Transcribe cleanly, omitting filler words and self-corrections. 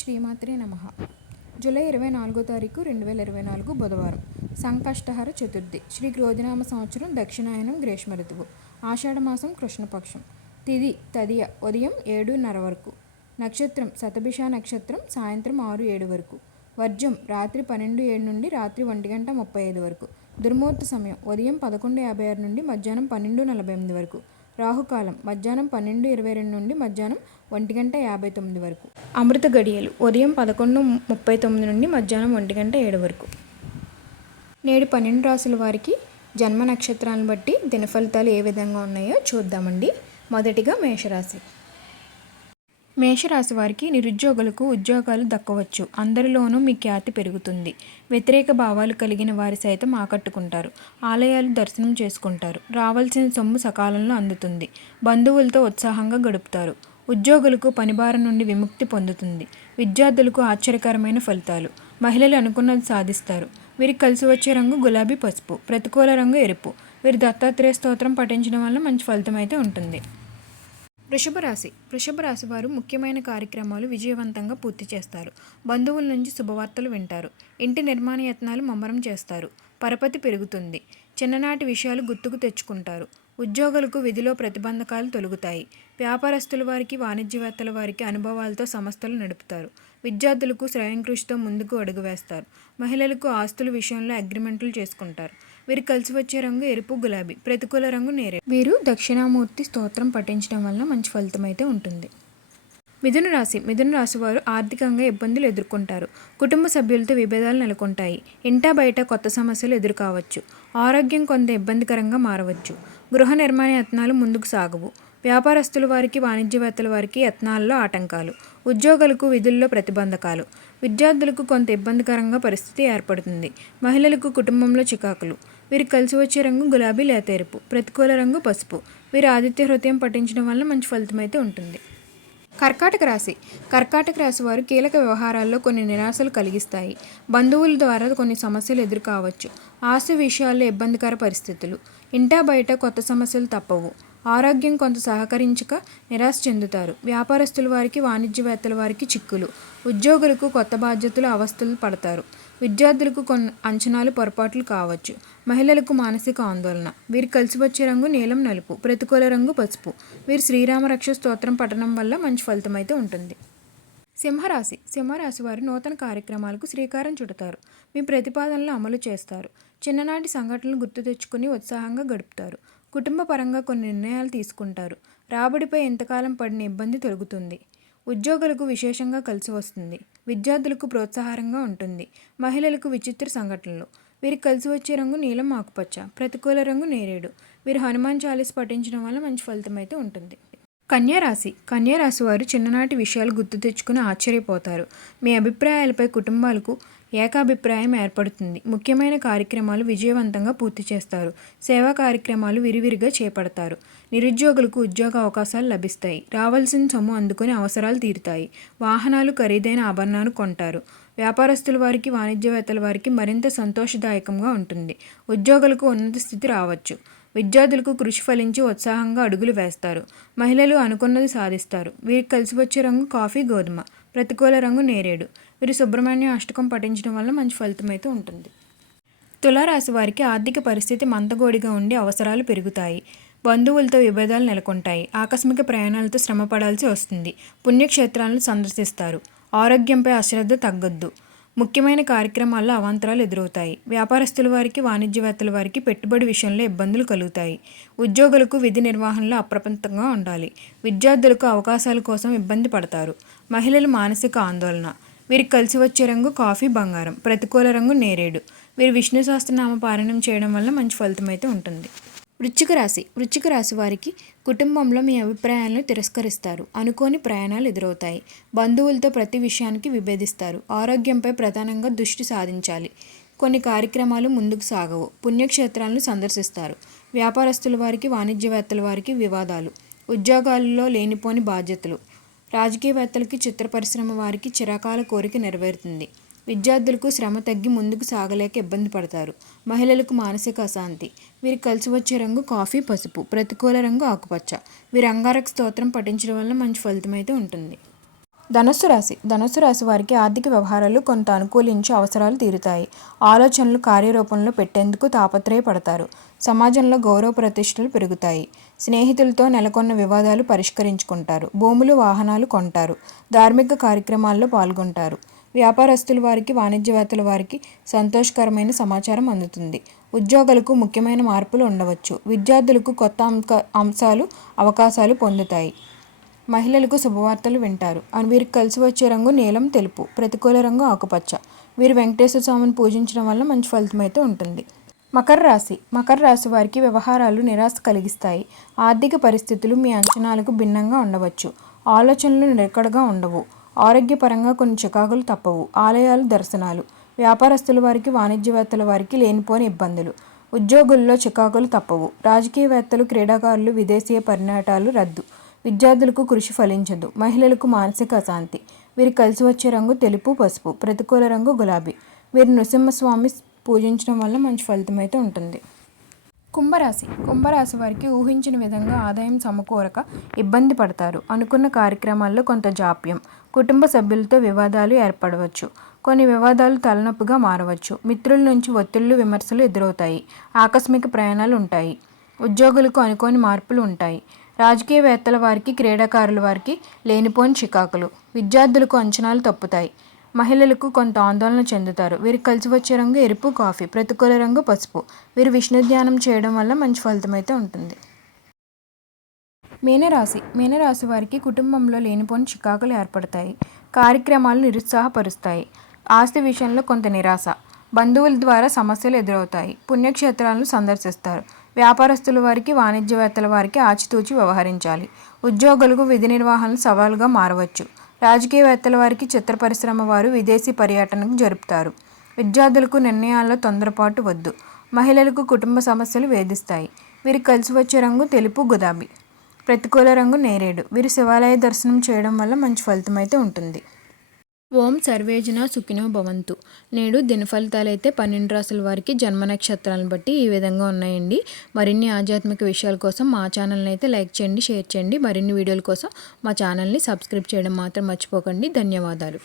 శ్రీమాత్రే నమః. జూలై 24వ తారీఖు 2024 బుధవారం. సంకష్టహర చతుర్థి. శ్రీ క్రోధినామ సంవత్సరం దక్షిణాయనం గ్రీష్మ ఋతువు. ఆషాఢమాసం కృష్ణపక్షం. తిథి తదియ ఉదయం 7:30 వరకు. నక్షత్రం శతభిష నక్షత్రం సాయంత్రం 6:07 వరకు. వర్జం రాత్రి 12:07 నుండి రాత్రి 1:35 వరకు. దుర్ముహూర్త సమయం ఉదయం 11:56 నుండి మధ్యాహ్నం 12:48 వరకు. రాహుకాలం మధ్యాహ్నం 12:22 నుండి మధ్యాహ్నం 1:59 వరకు. అమృత గడియలు ఉదయం 11:39 నుండి మధ్యాహ్నం 1:07 వరకు. నేడు 12 రాసుల వారికి జన్మ నక్షత్రాలను బట్టి దినఫలితాలు ఏ విధంగా ఉన్నాయో చూద్దామండి. మొదటిగా మేషరాశి. మేషరాశి వారికి నిరుద్యోగులకు ఉద్యోగాలు దక్కవచ్చు. అందరిలోనూ మీ ఖ్యాతి పెరుగుతుంది. వ్యతిరేక భావాలు కలిగిన వారి సైతం ఆకట్టుకుంటారు. ఆలయాలు దర్శనం చేసుకుంటారు. రావాల్సిన సొమ్ము సకాలంలో అందుతుంది. బంధువులతో ఉత్సాహంగా గడుపుతారు. ఉద్యోగులకు పనిభారం నుండి విముక్తి పొందుతుంది. విద్యార్థులకు ఆశ్చర్యకరమైన ఫలితాలు. మహిళలు అనుకున్నది సాధిస్తారు. వీరికి కలిసి వచ్చే రంగు గులాబీ పసుపు. ప్రతికూల రంగు ఎరుపు. వీరు దత్తాత్రేయ స్తోత్రం పఠించడం వల్ల మంచి ఫలితం అయితే ఉంటుంది. వృషభ రాశి వారు ముఖ్యమైన కార్యక్రమాలు విజయవంతంగా పూర్తి చేస్తారు. బంధువుల నుంచి శుభవార్తలు వింటారు. ఇంటి నిర్మాణ యత్నాలు ముమ్మరం చేస్తారు. పరపతి పెరుగుతుంది. చిన్ననాటి విషయాలు గుర్తుకు తెచ్చుకుంటారు. ఉద్యోగులకు విధిలో ప్రతిబంధకాలు తొలగుతాయి. వ్యాపారస్తుల వారికి వాణిజ్యవేత్తల వారికి అనుభవాలతో సంస్థలు నడుపుతారు. విద్యార్థులకు స్వయం కృషితో ముందుకు అడుగు వేస్తారు. మహిళలకు ఆస్తుల విషయంలో అగ్రిమెంట్లు చేసుకుంటారు. వీరు కలిసి వచ్చే రంగు ఎరుపు గులాబీ. ప్రతికూల రంగు నేరేడు. వీరు దక్షిణామూర్తి స్తోత్రం పఠించడం వల్ల మంచి ఫలితం అయితే ఉంటుంది. మిథున రాశి వారు ఆర్థికంగా ఇబ్బందులు ఎదుర్కొంటారు. కుటుంబ సభ్యులతో విభేదాలు నెలకొంటాయి. ఇంటా బయట కొత్త సమస్యలు ఎదురుకావచ్చు. ఆరోగ్యం కొంత ఇబ్బందికరంగా మారవచ్చు. గృహ నిర్మాణ యత్నాలు ముందుకు సాగవు. వ్యాపారస్తుల వారికి వాణిజ్యవేత్తల వారికి యత్నాల్లో ఆటంకాలు. ఉద్యోగులకు విధుల్లో ప్రతిబంధకాలు. విద్యార్థులకు కొంత ఇబ్బందికరంగా పరిస్థితి ఏర్పడుతుంది. మహిళలకు కుటుంబంలో చికాకులు. వీరికి కలిసి వచ్చే రంగు గులాబీ లేత ఎరుపు. ప్రతికూల రంగు పసుపు. వీరు ఆదిత్య హృదయం పఠించడం వల్ల మంచి ఫలితం అయితే ఉంటుంది. కర్కాటక రాశి వారు కీలక వ్యవహారాల్లో కొన్ని నిరాశలు కలిగిస్తాయి. బంధువుల ద్వారా కొన్ని సమస్యలు ఎదురుకావచ్చు. ఆస్తి విషయాల్లో ఇబ్బందికర పరిస్థితులు. ఇంటా బయట కొత్త సమస్యలు తప్పవు. ఆరోగ్యం కొంత సహకరించక నిరాశ చెందుతారు. వ్యాపారస్తుల వారికి వాణిజ్యవేత్తల వారికి చిక్కులు. ఉద్యోగులకు కొత్త బాధ్యతలు అవస్థలు పడతారు. విద్యార్థులకు కొన్ని అంచనాలు పొరపాట్లు కావచ్చు. మహిళలకు మానసిక ఆందోళన. వీరు కలిసి వచ్చే రంగు నీలం నలుపు. ప్రతికూల రంగు పసుపు. వీరు శ్రీరామ రక్ష స్తోత్రం పఠనం వల్ల మంచి ఫలితం అయితే ఉంటుంది. సింహరాశి వారు నూతన కార్యక్రమాలకు శ్రీకారం చుడతారు. మీ ప్రతిపాదనలు అమలు చేస్తారు. చిన్ననాటి సంఘటనలు గుర్తు తెచ్చుకుని ఉత్సాహంగా గడుపుతారు. కుటుంబ పరంగా కొన్ని నిర్ణయాలు తీసుకుంటారు. రాబడిపై ఎంతకాలం పడిన ఇబ్బంది తొలగుతుంది. ఉద్యోగులకు విశేషంగా కలిసి వస్తుంది. విద్యార్థులకు ప్రోత్సాహంగా ఉంటుంది. మహిళలకు విచిత్ర సంఘటనలు. వీరికి కలిసి వచ్చే రంగు నీలం ఆకుపచ్చ. ప్రతికూల రంగు నేరేడు. వీరు హనుమాన్ చాలీస్ పఠించడం వల్ల మంచి ఫలితం అయితే ఉంటుంది. కన్యారాశి వారు చిన్ననాటి విషయాలు గుర్తు తెచ్చుకుని ఆశ్చర్యపోతారు. మీ అభిప్రాయాలపై కుటుంబాలకు ఏకాభిప్రాయం ఏర్పడుతుంది. ముఖ్యమైన కార్యక్రమాలు విజయవంతంగా పూర్తి చేస్తారు. సేవా కార్యక్రమాలు విరివిరిగా చేపడతారు. నిరుద్యోగులకు ఉద్యోగ అవకాశాలు లభిస్తాయి. రావాల్సిన సొమ్ము అందుకుని అవసరాలు తీరుతాయి. వాహనాలు ఖరీదైన ఆభరణాలు కొంటారు. వ్యాపారస్తుల వారికి వాణిజ్యవేత్తల వారికి మరింత సంతోషదాయకంగా ఉంటుంది. ఉద్యోగులకు ఉన్నత స్థితి రావచ్చు. విద్యార్థులకు కృషి ఫలించి ఉత్సాహంగా అడుగులు వేస్తారు. మహిళలు అనుకున్నది సాధిస్తారు. వీరికి కలిసి వచ్చే రంగు కాఫీ గోధుమ. ప్రతికూల రంగు నేరేడు. వీరు సుబ్రహ్మణ్య అష్టకం పఠించడం వల్ల మంచి ఫలితం అయితే ఉంటుంది. తులారాశి వారికి ఆర్థిక పరిస్థితి మందగోడిగా ఉండి అవసరాలు పెరుగుతాయి. బంధువులతో విభేదాలు నెలకొంటాయి. ఆకస్మిక ప్రయాణాలతో శ్రమ పడాల్సి వస్తుంది. పుణ్యక్షేత్రాలను సందర్శిస్తారు. ఆరోగ్యంపై అశ్రద్ధ తగ్గొద్దు. ముఖ్యమైన కార్యక్రమాల్లో అవాంతరాలు ఎదురవుతాయి. వ్యాపారస్తుల వారికి వాణిజ్యవేత్తల వారికి పెట్టుబడి విషయంలో ఇబ్బందులు కలుగుతాయి. ఉద్యోగులకు విధి నిర్వహణలో అప్రమత్తంగా ఉండాలి. విద్యార్థులకు అవకాశాల కోసం ఇబ్బంది పడతారు. మహిళలు మానసిక ఆందోళన. వీరికి కలిసి వచ్చే రంగు కాఫీ బంగారం. ప్రతికూల రంగు నేరేడు. వీరు విష్ణు సహస్రనామ పారాయణం చేయడం వల్ల మంచి ఫలితం అయితే ఉంటుంది. వృశ్చిక రాశి వారికి కుటుంబంలో మీ అభిప్రాయాలను తిరస్కరిస్తారు. అనుకోని ప్రయాణాలు ఎదురవుతాయి. బంధువులతో ప్రతి విషయానికి విభేదిస్తారు. ఆరోగ్యంపై ప్రధానంగా దృష్టి సాధించాలి. కొన్ని కార్యక్రమాలు ముందుకు సాగవు. పుణ్యక్షేత్రాలను సందర్శిస్తారు. వ్యాపారస్తుల వారికి వాణిజ్యవేత్తల వారికి వివాదాలు. ఉద్యోగాలలో లేనిపోని బాధ్యతలు. రాజకీయవేత్తలకి చిత్ర పరిశ్రమ వారికి చిరకాల కోరిక నెరవేరుతుంది. విద్యార్థులకు శ్రమ తగ్గి ముందుకు సాగలేక ఇబ్బంది పడతారు. మహిళలకు మానసిక అశాంతి. వీరికి కలిసి వచ్చే రంగు కాఫీ పసుపు. ప్రతికూల రంగు ఆకుపచ్చ. వీరు అంగారక స్తోత్రం పఠించడం వల్ల మంచి ఫలితం అయితే ఉంటుంది. ధనుస్సు రాశి వారికి ఆర్థిక వ్యవహారాలు కొంత అనుకూలించి అవసరాలు తీరుతాయి. ఆలోచనలు కార్యరూపంలో పెట్టేందుకు తాపత్రయపడతారు. సమాజంలో గౌరవ ప్రతిష్టలు పెరుగుతాయి. స్నేహితులతో నెలకొన్న వివాదాలు పరిష్కరించుకుంటారు. భూములు వాహనాలు కొంటారు. ధార్మిక కార్యక్రమాల్లో పాల్గొంటారు. వ్యాపారస్తుల వారికి వాణిజ్యవేత్తల వారికి సంతోషకరమైన సమాచారం అందుతుంది. ఉద్యోగులకు ముఖ్యమైన మార్పులు ఉండవచ్చు. విద్యార్థులకు కొత్త అంశాలు అవకాశాలు పొందుతాయి. మహిళలకు శుభవార్తలు వింటారు. వీరికి కలిసి వచ్చే రంగు నీలం తెలుపు. ప్రతికూల రంగు ఆకుపచ్చ. వీరు వెంకటేశ్వర స్వామిని పూజించడం వల్ల మంచి ఫలితం అయితే ఉంటుంది. మకర రాశి వారికి వ్యవహారాలు నిరాశ కలిగిస్తాయి. ఆర్థిక పరిస్థితులు మీ అంచనాలకు భిన్నంగా ఉండవచ్చు. ఆలోచనలు నిలకడగా ఉండవు. ఆరోగ్యపరంగా కొన్ని చికాకులు తప్పవు. ఆలయాలు దర్శనాలు. వ్యాపారస్తుల వారికి వాణిజ్యవేత్తల వారికి లేనిపోని ఇబ్బందులు. ఉద్యోగుల్లో చికాకులు తప్పవు. రాజకీయవేత్తలు క్రీడాకారులు విదేశీయ పర్యటనలు రద్దు. విద్యార్థులకు కృషి ఫలించదు. మహిళలకు మానసిక అశాంతి. వీరు కలిసి వచ్చే రంగు తెలుపు పసుపు. ప్రతికూల రంగు గులాబీ. వీరు నృసింహస్వామి పూజించడం వల్ల మంచి ఫలితం అయితే ఉంటుంది. కుంభరాశి వారికి ఊహించిన విధంగా ఆదాయం సమకూరక ఇబ్బంది పడతారు. అనుకున్న కార్యక్రమాల్లో కొంత జాప్యం. కుటుంబ సభ్యులతో వివాదాలు ఏర్పడవచ్చు. కొన్ని వివాదాలు తలనొప్పిగా మారవచ్చు. మిత్రుల నుంచి ఒత్తిళ్లు విమర్శలు ఎదురవుతాయి. ఆకస్మిక ప్రయాణాలు ఉంటాయి. ఉద్యోగులకు అనుకోని మార్పులు ఉంటాయి. రాజకీయవేత్తల వారికి క్రీడాకారుల వారికి లేనిపోని చికాకులు. విద్యార్థులకు అంచనాలు తప్పుతాయి. మహిళలకు కొంత ఆందోళన చెందుతారు. వీరికి కలిసి వచ్చే రంగు ఎరుపు కాఫీ. ప్రతికూల రంగు పసుపు. వీరు విష్ణు ధ్యానం చేయడం వల్ల మంచి ఫలితం అయితే ఉంటుంది. మీనరాశి వారికి కుటుంబంలో లేనిపోని చికాకులు ఏర్పడతాయి. కార్యక్రమాలు నిరుత్సాహపరుస్తాయి. ఆస్తి విషయంలో కొంత నిరాశ. బంధువుల ద్వారా సమస్యలు ఎదురవుతాయి. పుణ్యక్షేత్రాలను సందర్శిస్తారు. వ్యాపారస్తుల వారికి వాణిజ్యవేత్తల వారికి ఆచితూచి వ్యవహరించాలి. ఉద్యోగులకు విధి నిర్వహణలు సవాలుగా మారవచ్చు. రాజకీయవేత్తల వారికి చిత్ర పరిశ్రమ వారు విదేశీ పర్యటనకు జరుపుతారు. విద్యార్థులకు నిర్ణయాల్లో తొందరపాటు వద్దు. మహిళలకు కుటుంబ సమస్యలు వేధిస్తాయి. వీరికి కలిసి వచ్చే రంగు తెలుపు గులాబీ. ప్రతికూల రంగు నేరేడు. వీరు శివాలయ దర్శనం చేయడం వల్ల మంచి ఫలితం అయితే ఉంటుంది. ఓం సర్వేజన సుఖినో భవంతు. నేడు దినఫలితాలు అయితే 12 రాసుల వారికి జన్మ నక్షత్రాలను బట్టి ఈ విధంగా ఉన్నాయండి. మరిన్ని ఆధ్యాత్మిక విషయాల కోసం మా ఛానల్ని అయితే లైక్ చేయండి, షేర్ చేయండి. మరిన్ని వీడియోల కోసం మా ఛానల్ని సబ్స్క్రైబ్ చేయడం మాత్రం మర్చిపోకండి. ధన్యవాదాలు.